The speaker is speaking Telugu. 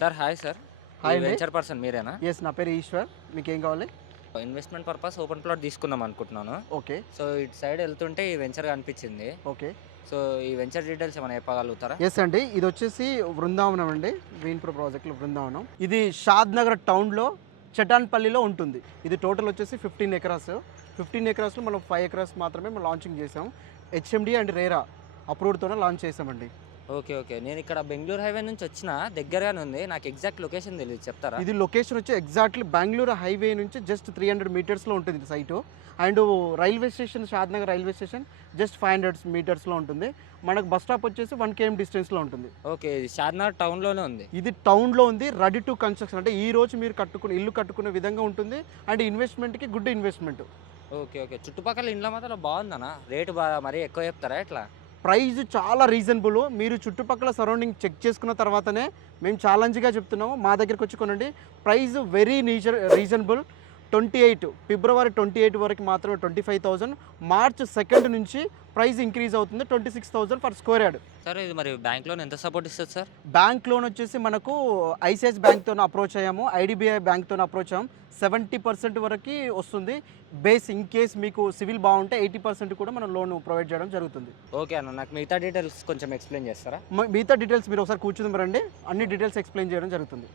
Sir hi sir. హాయ్ ఈ అండి. వెంచర్ పర్సన్ మీరేనా? యెస్. నా పేరు ఈశ్వర్. మీకేం కావాలి? ఇన్వెస్ట్‌మెంట్ పర్పస్ ఓపెన్ ప్లాట్ తీసుకుందాం అనుకుంటున్నాను. ఓకే. సో, ఇటు సైడ్ ఎళ్తుంటే ఈ వెంచర్ కనిపించింది. ఓకే. సో, ఈ వెంచర్ డీటెయిల్స్ ఏమైనా చెప్పగలుగుతారా? యెస్ అండి. ఇదొచ్చేసి వృందావనం అండి. గ్రీన్‌పుర ప్రాజెక్ట్‌లో వృందావనం. ఇది షాద్ నగర్ టౌన్‌లో చటాన్పల్లిలో ఉంటుంది. ఇది టోటల్ వచ్చేసి 15 ఎకరాస్. 15 ఎకరాస్‌లో మనం 5 ఎకరాస్ మాత్రమే మనం లాంచింగ్ చేసాం. హెచ్ఎండి అండ్ రేరా అప్రూవ్డ్‌తోనే లాంచ్ చేసామండి. ఓకే. ఓకే. నేను ఇక్కడ బెంగుళూరు హైవే నుంచి వచ్చిన దగ్గరగానే ఉంది. నాకు ఎగ్జాక్ట్ లొకేషన్ తెలీదు చెప్తారా? ఇది లొకేషన్ వచ్చి ఎగ్జాక్ట్లీ బెంగళూరు హైవే నుంచి జస్ట్ 300 మీటర్స్లో ఉంటుంది ఇది site. And railway station Shadnagar railway station just 500 మీటర్స్లో ఉంటుంది. మనకు బస్ స్టాప్ వచ్చేసి 1 km డిస్టెన్స్లో ఉంటుంది. ఓకే. ఇది షాద్నగర్ టౌన్‌లోనే ఉంది. ఇది టౌన్లో ఉంది. రెడీ టు కన్స్ట్రక్షన్ అంటే ఈ రోజు మీరు కట్టుకునే ఇల్లు కట్టుకునే విధంగా ఉంటుంది. అండ్ ఇన్వెస్ట్మెంట్కి గుడ్ ఇన్వెస్ట్మెంట్. ఓకే. ఓకే. చుట్టుపక్కల ఇండ్ల మాత్రం బాగుందనా? రేటు మరీ ఎక్కువ చెప్తారా ఎట్లా? ప్రైస్ చాలా రీజనబుల్. మీరు చుట్టుపక్కల సరౌండింగ్ చెక్ చేసుకున్న తర్వాతనే మేము ఛాలెంజ్గా చెప్తున్నాము. మా దగ్గరికి వచ్చి కొనండి. Price very reasonable. 28 ఫిబ్రవరి 28 వరకు మాత్రమే 25,000. మార్చ్ 2 నుంచి ప్రైస్ ఇంక్రీజ్ అవుతుంది 26,000 ఫర్ స్క్వేర్ యార్డ్. సార్ ఇది మరి బ్యాంక్ లోన్ ఎంత సపోర్ట్ ఇస్తది సార్? బ్యాంక్ లోన్ వచ్చేసి మనకు ఐసిఐసిఐ బ్యాంక్తో అప్రోచ్ అయ్యాము, ఐడిబిఐ బ్యాంక్తో అప్రోచ్ అయ్యాము. 70% వరకు వస్తుంది. బేస్ ఇన్ కేస్ మీకు సివిల్ బాగుంటే 80% కూడా మనం లోన్ ప్రొవైడ్ చేయడం జరుగుతుంది. ఓకే అన్న. నాకు మిగతా డీటెయిల్స్ కొంచెం ఎక్స్‌ప్లెయిన్ చేస్తారా? మిగతా డీటెయిల్స్ మీరు ఒకసారి కూర్చుందాం రండి, అన్ని డీటెయిల్స్ ఎక్స్ప్లెయిన్ చేయడం జరుగుతుంది.